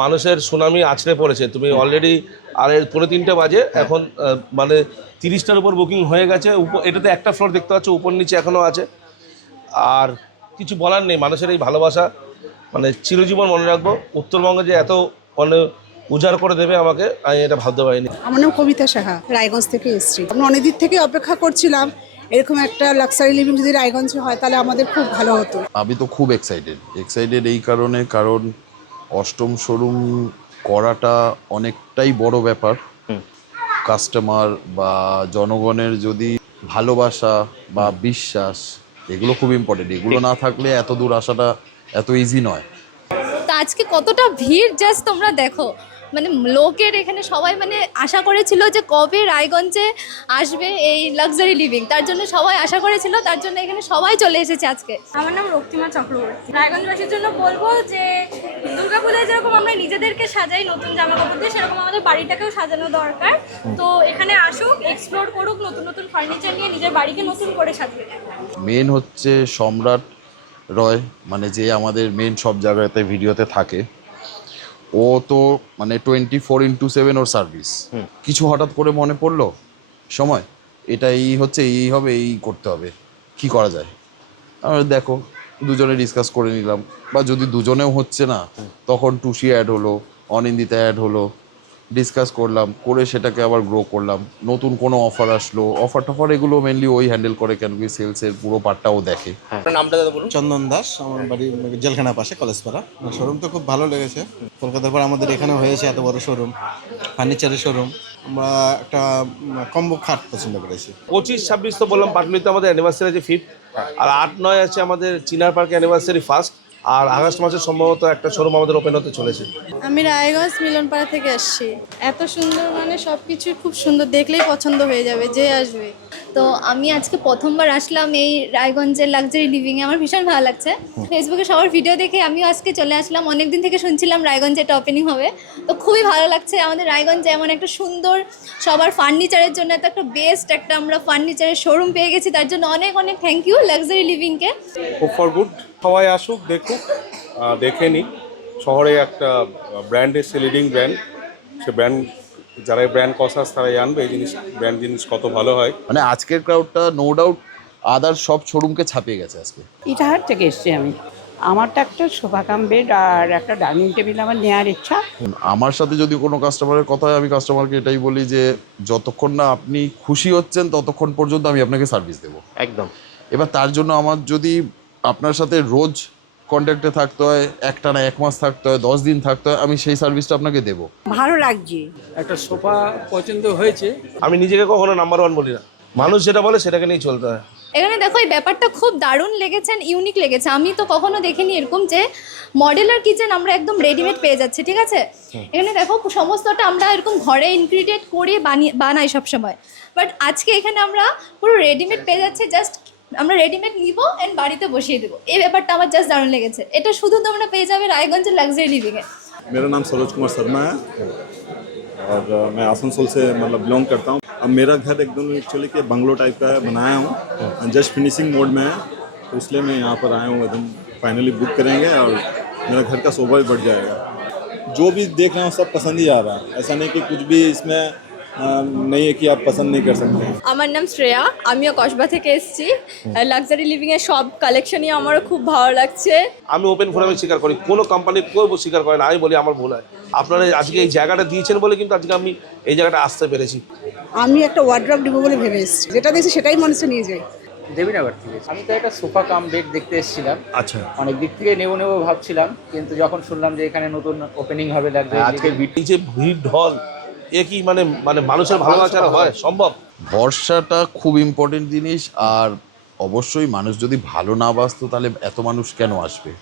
মানুষের সুনামি আছড়ে পড়েছে। তুমি অলরেডি আর 2:45 বাজে এখন, মানে 30টার উপর বুকিং হয়ে গেছে। এটাতে একটা ফ্লোর দেখতে পাচ্ছ, উপর নিচে এখনও আছে। আর কিছু বলার নেই, মানুষের এই ভালোবাসা মানে চিরজীবন মনে রাখবো। উত্তরবঙ্গে যে এত মানে উজাড় করে দেবে আমাকে, আমি এটা ভাবতে পারিনি। আমার নাম কবিতা সাহা, রায়গঞ্জ থেকে এসেছি। আমরা অনেকদিন থেকে অপেক্ষা করছিলাম এরকম একটা লাক্সারি লিভিং যদি রায়গঞ্জে হয় তাহলে আমাদের খুব ভালো হতো। আমি তো খুব এক্সাইটেড এই কারণে, কারণ অষ্টম শোরুম করাটা অনেকটাই বড় ব্যাপার। কাস্টমার বা জনগণের যদি ভালোবাসা বা বিশ্বাস, এগুলো খুব ইম্পর্টেন্ট। এগুলো না থাকলে এত দূর আসাটা এত ইজি নয়। তো আজকে কতটা ভিড় জাস্ট তোমরা দেখো, মানে লোকের এখানে সবাই মানে আশা করেছিল যে কবে রায়গঞ্জে আসবে এই লাক্সারি লিভিং, তার জন্য সবাই আশা করেছিল, তার জন্য এখানে সবাই চলে এসেছে আজকে। আমার নাম রক্তিমা চক্রবর্তী। রায়গঞ্জবাসীর জন্য বলবো যে দুর্গাপূজায় যেরকম আমরা নিজেদেরকে সাজাই নতুন জামা কাপড় দিয়ে, সেরকম আমাদের বাড়িটাকেও সাজানো দরকার। তো এখানে আসুক, এক্সপ্লোর করুক, নতুন নতুন ফার্নিচার নিয়ে নিজের বাড়িকে নতুন করে সাজিয়ে নেয়। মেন হচ্ছে সম্রাট রয়, মানে যে আমাদের মেন সব জায়গাতে ভিডিওতে থাকে, ও তো মানে 24x7 ওর সার্ভিস। কিছু হঠাৎ করে মনে পড়লো সময়, এটা এই হচ্ছে, এই হবে, এই করতে হবে, কি করা যায়। আমরা দেখো দুজনে ডিসকাস করে নিলাম, বা যদি দুজনেও হচ্ছে না তখন টুসি অ্যাড হলো, অনিন্দিতা অ্যাড হলো, ডিসকাস করলাম, করে সেটাকে আবার গ্রো করলাম। নতুন কোনো অফার আসলো, অফার টফার এগুলো মেনলি ওই হ্যান্ডেল করে, কেন কি সেলসের পুরো পার্টটাও দেখে। নামটা দাদা বলুন। চন্দন দাস, আমার বাড়ি জেলখানা পাশে কলেজপাড়া। শোরুম তো খুব ভালো লেগেছে। কলকাতার পর আমাদের এখানে হয়েছে এত বড় শোরুম, ফার্নিচারের শোরুম। আমরা একটা কম্বো খাট পছন্দ করেছি। 25-26 তো বললাম, পাটুলিতে আমাদের অ্যানিভার্সারি আছে 5th, আর 8-9 আছে আমাদের চিনার পার্কে অ্যানিভার্সারি 1st, আর আগস্ট মাসে সম্ভবত একটা শোরুম আমাদের ওপেন হতে চলেছে। আমি রায়গঞ্জ মিলনপাড়া থেকে আসছি। এত সুন্দর, মানে সব কিছুই খুব সুন্দর, দেখলেই পছন্দ হয়ে যাবে যে আসবে। তো আমি আজকে প্রথমবার আসলাম এই রায়গঞ্জের লাক্সারি লিভিংয়ে, আমার ভীষণ ভালো লাগছে। ফেসবুকে সবার ভিডিও দেখে আমিও আজকে চলে আসলাম। অনেকদিন থেকে শুনছিলাম রায়গঞ্জে এটা ওপেনিং হবে, তো খুবই ভালো লাগছে। আমাদের রায়গঞ্জে এমন একটা সুন্দর, সবার ফার্নিচারের জন্য এত একটা বেস্ট একটা আমরা ফার্নিচারের শোরুম পেয়ে গেছি, তার জন্য অনেক অনেক থ্যাংক ইউ লাক্সারি লিভিংকে। খুব ফর গুড, সবাই আসুক, দেখুক, দেখে নিক। শহরে একটা ব্র্যান্ড এসছে, লিডিং ব্র্যান্ড। সে ব্র্যান্ড, যারা ব্র্যান্ড কসাস তারাই আনবে এই জিনিস। ব্র্যান্ড জিনিস কত ভালো হয়। মানে আজকের ক্রাউডটা নো ডাউট আদার সব শোরুমকে ছাপিয়ে গেছে আজকে। ইটাহার থেকে এসছি আমি। আমারটা একটা সোফা কাম বেড আর একটা ডাইনিং টেবিল আমার নেওয়ার ইচ্ছা। আমার সাথে যদি কোনো কাস্টমারের কথা হয়, আমি কাস্টমারকে এটাই বলি যে যতক্ষণ না আপনি খুশি হচ্ছেন ততক্ষণ পর্যন্ত আমি আপনাকে সার্ভিস দেবো। একদম। এবার তার জন্য আমার যদি আপনার সাথে রোজ কন্ট্যাক্টে থাকতে হয়, একটা না 1 মাস থাকতে হয়, 10 দিন থাকতে হয়, আমি সেই সার্ভিসটা আপনাকে দেবো। ভালো লাগছে। একটা সোফা পছন্দ হয়েছে। আমি নিজেকে কখনো নাম্বার 1 বলি না, মানুষ যেটা বলে সেটাকে নিয়ে চলতে হয়। এখানে দেখো এই ব্যাপারটা খুব দারুণ লেগেছে, ইউনিক লেগেছে। আমি তো কখনো দেখিনি এরকম যে মডেলার কিচেন আমরা একদম রেডিমেড পেয়ে যাচ্ছি, ঠিক আছে। এখানে দেখো সমস্তটা আমরা এরকম ঘরে ইনগ্রিডিয়েন্ট করে বানাই সবসময়, বাট আজকে এখানে আমরা পুরো রেডিমেড পেয়ে যাচ্ছি। জাস্ট আমরা রেডিমেড নিব এন্ড বাড়িতে বসিয়ে দেবো। এই ব্যাপারটা আমার জাস্ট দারুণ লেগেছে। এটা শুধু তোমরা পেয়ে যাবে রায়গঞ্জের লাক্সারি লিভিংয়ে। मेरा नाम सरोज कुमार शर्मा है और मैं आसनसोल से मतलब बिलोंग करता हूँ। अब मेरा घर एकदम एक्चुअली के बंगलो टाइप का है, बनाया हूँ, जस्ट फिनिशिंग मोड में है, तो इसलिए मैं यहाँ पर आया हूँ। एकदम फाइनली बुक करेंगे और मेरा घर का शोभा भी बढ़ जाएगा। जो भी देख रहे हो सब पसंद ही आ रहा है, ऐसा नहीं कि कुछ भी इसमें नहीं है कि आप पसंद नहीं कर सकते हैं। আমার নাম শ্রেয়া, আমিও কসবা থেকে এসেছি। লাক্সারি লিভিংয়ের সব কালেকশনই আমারও খুব ভালো লাগছে। আমি ওপেন ফোরামে স্বীকার করি, কোনো কোম্পানি কেউ স্বীকার করে না। আমি বলি আমার ভুল হয়। আপনারা আজকে এই জায়গাটা দিয়েছেন বলে কিন্তু আজকে আমি এই জায়গাটা আসতে পেরেছি। আমি একটা ওয়ার্ড্রপ দিব বলে ভেবে এসেছি, যেটা দেখছি সেটাই মানুষে নিয়ে যাই। দেবীনগর থেকে। আমি তো একটা সোফা কাম বেড দেখতে এসেছিলাম। আচ্ছা, অনেক দিক থেকে নেবো ভাবছিলাম, কিন্তু যখন শুনলাম যে এখানে নতুন ওপেনিং হবে লাক্সারি আজকে এই যে ভিড় ঢল, এ কি মানে মানে মানুষের ভালোবাসা হয় সম্ভব? বর্ষাটা খুব ইম্পর্টেন্ট জিনিস, আর অবশ্যই মানুষ যদি ভালো না বাসতো তাহলে এত মানুষ কেন আসবে?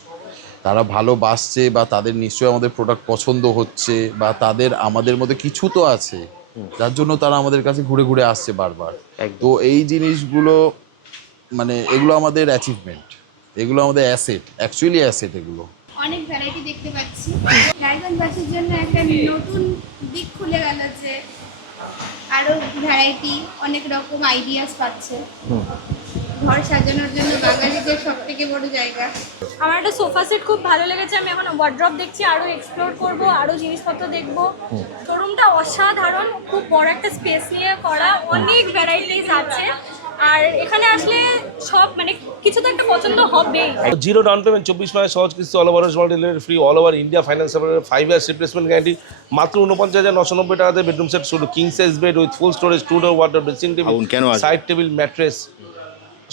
তারা ভালোবাসছে বা তাদের নিশ্চয়ই আমাদের প্রোডাক্ট পছন্দ হচ্ছে, বা তাদের আমাদের মধ্যে কিছু তো আছে যার জন্য তারা আমাদের কাছে ঘুরে ঘুরে আসছে বারবার। তো এই জিনিসগুলো মানে এগুলো আমাদের অ্যাচিভমেন্ট, এগুলো আমাদের অ্যাসেট, অ্যাকচুয়ালি অ্যাসেট এগুলো। অনেক ভ্যারাইটি দেখতে পাচ্ছি। রায়গঞ্জবাসীর জন্য একটা নতুন দিক খুলে গেল যে আরও ভ্যারাইটি, অনেক রকম আইডিয়াস পাচ্ছে। ঘর সাজানোর জন্য বাঙালিদের সব থেকে বড় জায়গা। আমার একটা সোফা সেট খুব ভালো লেগেছে, আমি এখন ওয়ার্ড্রপ দেখছি, আরো এক্সপ্লোর করব, আরো জিনিসপত্র দেখব। শোরুমটা অসাধারণ, খুব বড় একটা স্পেস নিয়ে করা, অনেক ভ্যারাইটিস আছে। আর এখানে আসলে সব মানে কিছু তো একটা পছন্দ হবেই। জিরো ডাউন পেমেন্ট, 24 মাসের সহজ কিস্তি, all over small delivery free, all over India finance, 5 years replacement guarantee, মাত্র 49,990 টাকাতে বেডরুম সেট শুরু, king size bed with full storage, 2 door wardrobe, dressing table, side table, mattress,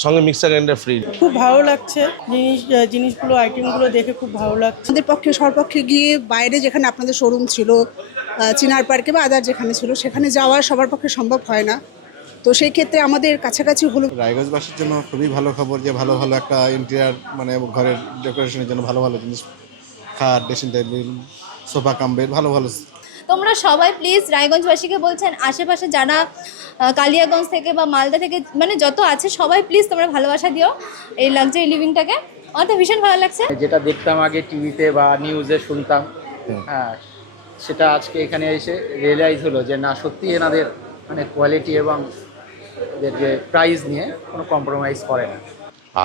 সঙ্গে মিক্সার গ্রাইন্ডার ফ্রি। খুব ভালো লাগছে জিনিসগুলো, আইটেমগুলো দেখে খুব ভালো লাগছে। আমাদের পক্ষে সর্বপক্ষে গিয়ে বাইরে যেখানে আপনাদের শোরুম ছিল, চিনার পার্কে বা আদার যেখানে ছিল, সেখানে যাওয়া সবার পক্ষে সম্ভব হয় না। তো সেই ক্ষেত্রে আমাদের কাছাকাছি হলো। রায়গঞ্জবাসীর জন্য খুবই ভালো খবর যে ভালো ভালো একটা ইন্টেরিয়ার মানে ঘরের ডেকোরেশনের জন্য ভালো ভালো জিনিস, খাট, dressing table, sofa cum bed, ভালো ভালো। তোমরা সবাই প্লিজ রায়গঞ্জবাসীকে বলছেন, আশেপাশে যারা কালিয়াগঞ্জ থেকে বা মালদা থেকে মানে যত আছে সবাই প্লিজ তোমরা ভালোবাসা দিও এই লাক্সারি লিভিংটাকে। আমার তো ভীষণ ভালো লাগছে। যেটা দেখতাম আগে টিভিতে বা নিউজে শুনতাম, হ্যাঁ, সেটা আজকে এখানে এসে রিয়েলাইজ হলো যে না, সত্যি এনাদের মানে কোয়ালিটি এবং এদের যে প্রাইস নিয়ে কোনো কম্প্রোমাইজ করে না।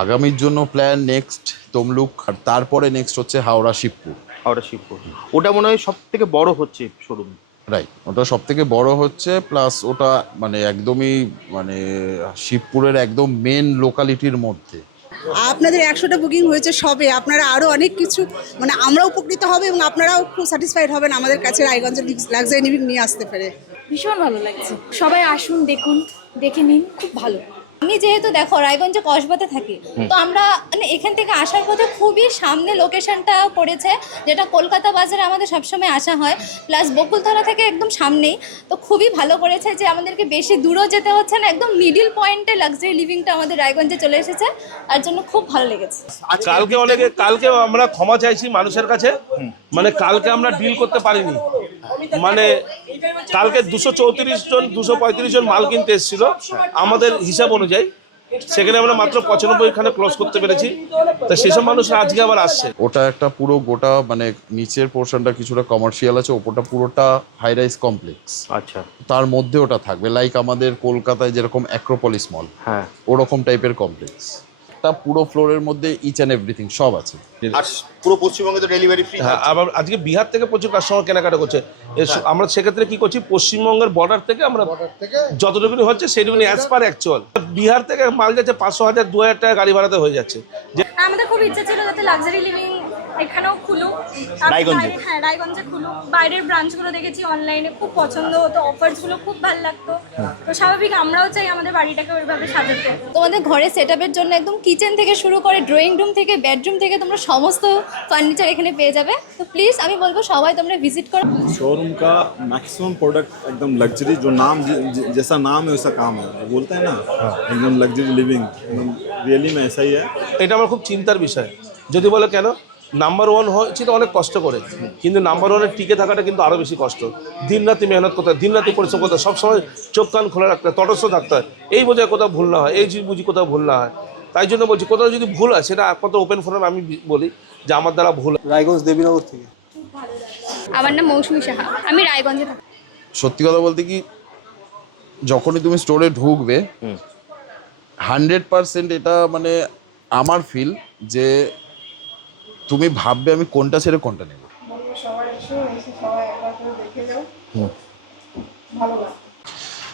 আগামীর জন্য প্ল্যান নেক্সট তমলুক, আর তারপরে নেক্সট হচ্ছে হাওড়া শিবপুর। ওটা মনে হয় সব থেকে বড় হচ্ছে শোরুম। রাইট, ওটা সব থেকে বড় হচ্ছে, প্লাস ওটা মানে একদমই মানে শিবপুরের একদম মেন লোকালিটির মধ্যে। আপনাদের 100টা বুকিং হয়েছে সবে, আপনারা আরও অনেক কিছু মানে আমরা উপকৃত হবে এবং আপনারাও খুব স্যাটিসফাইড হবেন আমাদের কাছে রায়গঞ্জের লাক্সারি লিভিং নিয়ে আসতে পেরে। ভীষণ ভালো লাগছে, সবাই আসুন, দেখুন, দেখে নিন, খুব ভালো। আমি যেহেতু দেখো রায়গঞ্জে কসবাতে থাকি, তো আমরা মানে এখান থেকে আসার পথে খুবই সামনে লোকেশনটা পড়েছে, যেটা কলকাতা বাজারে আমাদের সবসময় আসা হয়, প্লাস বকুলতলা থেকে একদম সামনেই। তো খুবই ভালো করেছে যে আমাদেরকে বেশি দূরও যেতে হচ্ছে না, একদম মিডিল পয়েন্টে লাক্সারি লিভিংটা আমাদের রায়গঞ্জে চলে এসেছে, তার জন্য খুব ভালো লেগেছে। কালকে আমরা ক্ষমা চাইছি মানুষের কাছে, মানে কালকে আমরা ডিল করতে পারিনি, মানে কালকে 234 জন 235 জন মাল কিনতে এসেছিল আমাদের হিসাব অনুযায়ী, সেখানে আমরা মাত্র 95 খানে ক্লোজ করতে পেরেছি। তো সেসব মানুষরা আজকে আবার আসছে। ওটা একটা পুরো গোটা মানে নিচের পোর্শনটা কিছুটা কমার্শিয়াল আছে, ওপরটা পুরোটা হাই রাইজ কমপ্লেক্স। আচ্ছা, তার মধ্যে ওটা থাকবে লাইক আমাদের কলকাতায় যেরকম অ্যাক্রোপলিস মল, হ্যাঁ, ওরকম টাইপের কমপ্লেক্স। তা পুরো ফ্লোরের মধ্যে ইচ অ্যান্ড এভরিথিং সব আছে। আর পুরো পশ্চিমবঙ্গে তো ডেলিভারি ফ্রি। হ্যাঁ, আবার আজকে বিহার থেকে প্রচুর কাস্টমার কেনাকাটা করছে। আমরা সেক্ষেত্রে কি করছি, পশ্চিমবঙ্গের বর্ডার থেকে আমরা যতটুকুনি হচ্ছে সেইটুকুনি অ্যাজ পার অ্যাকচুয়াল। বিহার থেকে মাল যাচ্ছে 500,000 2,000 টাকা গাড়ি ভাড়াতে হয়ে যাচ্ছে। আমাদের খুব ইচ্ছা ছিল যাতে লাক্সারি লিভিং এখানেও খুলুক, রায়গঞ্জে। হ্যাঁ রায়গঞ্জে খুলুক। বাইরের ব্রাঞ্চগুলো দেখেছি অনলাইনে, খুব পছন্দ হতো, অফার্সগুলো খুব ভালো লাগতো। তো স্বাভাবিক আমরাও চাই আমাদের বাড়িটাকে ওইভাবে সাজাতে। তোমাদের ঘরে সেটআপের জন্য একদম কিচেন থেকে শুরু করে ড্রয়িং রুম থেকে বেডরুম থেকে তোমরা সমস্ত ফার্নিচার এখানে পেয়ে যাবে। তো প্লিজ আমি বলবো সবাই তোমরা ভিজিট করো। शोरूम का मैक्सिमम प्रोडक्ट एकदम लग्जरी, जो नाम जैसा नाम है वैसा काम है, बोलते हैं ना, एकदम लग्जरी लिविंग, एकदम रियली में ऐसा ही है। এটা আমার খুব চিন্তার বিষয়। যদি বলে কেন, নাম্বার 1 হয়েছে তো অনেক কষ্ট করে, কিন্তু নাম্বার 1-এ টিকে থাকাটা কিন্তু আরও বেশি কষ্ট। দিন রাতি মেহনত করতে হয়, দিন রাতি পরিশ্রম করতে হয়, সবসময় চোখ কান খোলা রাখতে হয়, তটস্থ থাকতে হয়, এই বোঝায় কোথাও ভুল না হয়, এই বুঝি কোথাও ভুল না হয়। তাই জন্য বলছি কোথাও যদি ভুল হয় সেটা কত ওপেন ফোরামে আমি বলি যে আমার দ্বারা ভুল। রায়গঞ্জ দেবীনগর থেকে। আমার নাম মৌসুমী সাহা, আমি রায়গঞ্জে থাকি। সত্যি কথা বলতে কি, যখনই তুমি স্টোরে ঢুকবে 100% এটা মানে আমার ফিল যে তুমি ভাববে আমি কোনটা ছেড়ে কোনটা নেব।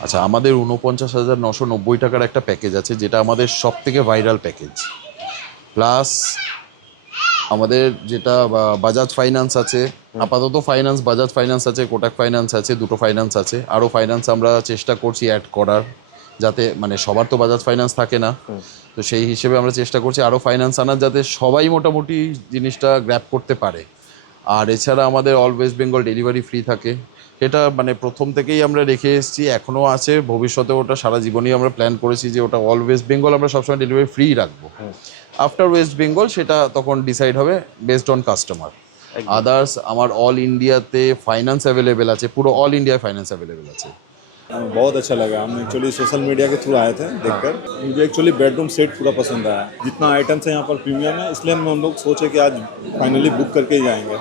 আচ্ছা, আমাদের 49,990 টাকার একটা প্যাকেজ আছে, যেটা আমাদের সব থেকে ভাইরাল প্যাকেজ। প্লাস আমাদের যেটা বাজাজ ফাইন্যান্স আছে, আপাতত ফাইন্যান্স বাজাজ ফাইন্যান্স আছে, কোটাক ফাইন্যান্স আছে, দুটো ফাইন্যান্স আছে, আরও ফাইন্যান্স আমরা চেষ্টা করছি অ্যাড করার, যাতে মানে সবার তো বাজাজ ফাইন্যান্স থাকে না, তো সেই হিসেবে আমরা চেষ্টা করছি আরও ফাইন্যান্স আনার, যাতে সবাই মোটামুটি জিনিসটা গ্র্যাব করতে পারে। আর এছাড়া আমাদের all West Bengal delivery free থাকে, এটা মানে প্রথম থেকেই আমরা রেখে এসেছি, এখনও আছে, ভবিষ্যতে ওটা সারা জীবনই আমরা প্ল্যান করেছি যে ওটা অল ওয়েস্ট বেঙ্গল আমরা সবসময় ডেলিভারি ফ্রি রাখবো। আফটার ওয়েস্ট বেঙ্গল সেটা তখন ডিসাইড হবে বেসড অন কাস্টমার। আদার্স আমার অল ইন্ডিয়াতে ফাইন্যান্স অ্যাভেলেবেল আছে, পুরো অল ইন্ডিয়ায় ফাইন্যান্স অ্যাভেলেবেল আছে। बहुत अच्छा लगा। हम एक्चुअली सोशल मीडिया के थ्रू आए थे देखकर। मुझे एक्चुअली बेडरूम सेट पूरा पसंद आया। जितना आइटम्स है यहाँ पर प्रीमियम है, इसलिए हम लोग सोचे कि आज फाइनली बुक करके ही जाएंगे।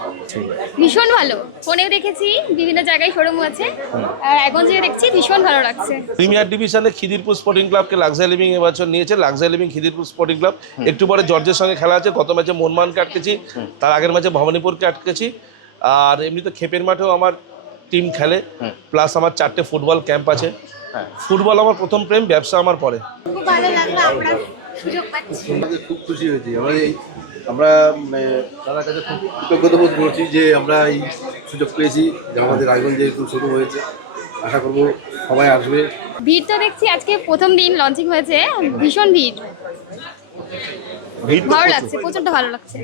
ভীষণ ভালো, ফোনেও দেখেছি, বিভিন্ন জায়গায় শোরুম আছে, আর এখন যে দেখছি ভীষণ ভালো লাগছে। প্রিমিয়ার ডিভিশনে খিদিরপুর স্পোর্টিং ক্লাবকে লাক্সারি লিভিং এবছর নিয়েছে। Luxury living Khidirpur sporting club. একটু পরে জর্জের সঙ্গে খেলা আছে। গত ম্যাচে মোহনবাগানকে আটকেছি, তার আগের ম্যাচে ভবানীপুরকে আটকেছি। আর এমনিতে খেপের মাঠেও আমার টিম খেলে, প্লাস আমার 4টে ফুটবল ক্যাম্প আছে। ফুটবল আমার প্রথম প্রেম, ব্যবসা আমার পরে। খুব ভালো লাগলো, আমরা সুযোগ পাচ্ছি। আমাদের খুব খুশি হয়েছি। আমরা তার কাছে খুব কৃতজ্ঞতা বোধ করছি যে আমরা এই সুযোগ পেয়েছি, যে আমাদের রায়গঞ্জ যেহেতু শুরু হয়েছে। আশা করবো সবাই আসবে। ভিড় তো দেখছি আজকে প্রথম দিন লঞ্চিং হয়েছে, ভীষণ ভিড়, ভালো লাগছে, প্রচন্ড ভালো লাগছে।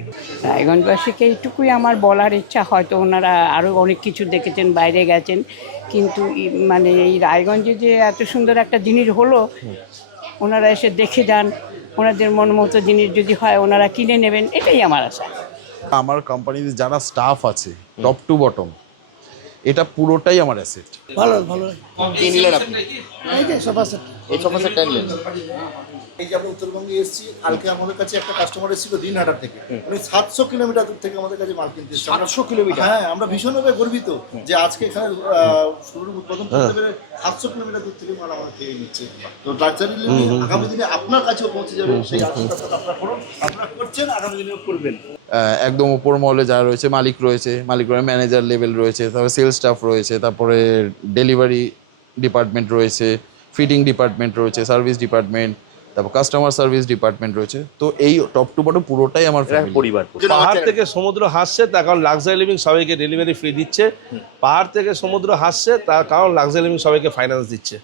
রায়গঞ্জবাসীকে এইটুকুই আমার বলার ইচ্ছা, হয়তো ওনারা আরও অনেক কিছু দেখেছেন, বাইরে গেছেন, কিন্তু মানে এই রায়গঞ্জে যে এত সুন্দর একটা জিনিস হলো, ওনারা এসে দেখে যান, ওনাদের মন মতো জিনিস যদি হয় ওনারা কিনে নেবেন, এটাই আমার আশা। আমার কোম্পানিতে যারা স্টাফ আছে টপ টু বটম, এটা পুরোটাই আমার অ্যাসেট। ভালো ভালো। কি নিলেন আপনি? এই যে সোফা সেট। এই সোফা সেটটা নিলেন? এই যে আমরা উত্তরবঙ্গে এসেছি, কালকে আমাদের কাছে একটা কাস্টমার এসেছিল দিনহাটার থেকে। উনি 700 কিলোমিটার দূর থেকে আমাদের কাছে মাল কিনতে এসেছে। 700 কিলোমিটার? হ্যাঁ, আমরা ভীষণভাবে গর্বিত যে আজকে এখানে শোরুম উদ্বোধন করতে পেরে 700 কিলোমিটার দূর থেকে মাল আমার থেকে নিচ্ছে। তো লাক্সারি লিভিং আগামী দিনে আপনার কাছেও পৌঁছে যাবে, সেই আশীর্বাদ আপনারা করুন, আপনারা করছেন, আগামী দিনেও করবেন। একদম ওপর মহলে যারা রয়েছে, মালিক রয়েছে, ম্যানেজার লেভেল রয়েছে, তারপরে সেলস স্টাফ রয়েছে, তারপরে ডেলিভারি ডিপার্টমেন্ট রয়েছে, ফিটিং ডিপার্টমেন্ট রয়েছে, সার্ভিস ডিপার্টমেন্ট, তারপর কাস্টমার সার্ভিস ডিপার্টমেন্ট রয়েছে। তো এই টপ টু বটম পুরোটাই আমার পরিবার। পাহাড় থেকে সমুদ্র হাসছে, তার কারণ লাক্সারি লিভিং সবাইকে ডেলিভারি ফ্রি দিচ্ছে। পাহাড় থেকে সমুদ্র হাসছে, তার কারণ লাক্সারি লিভিং সবাইকে ফাইন্যান্স দিচ্ছে।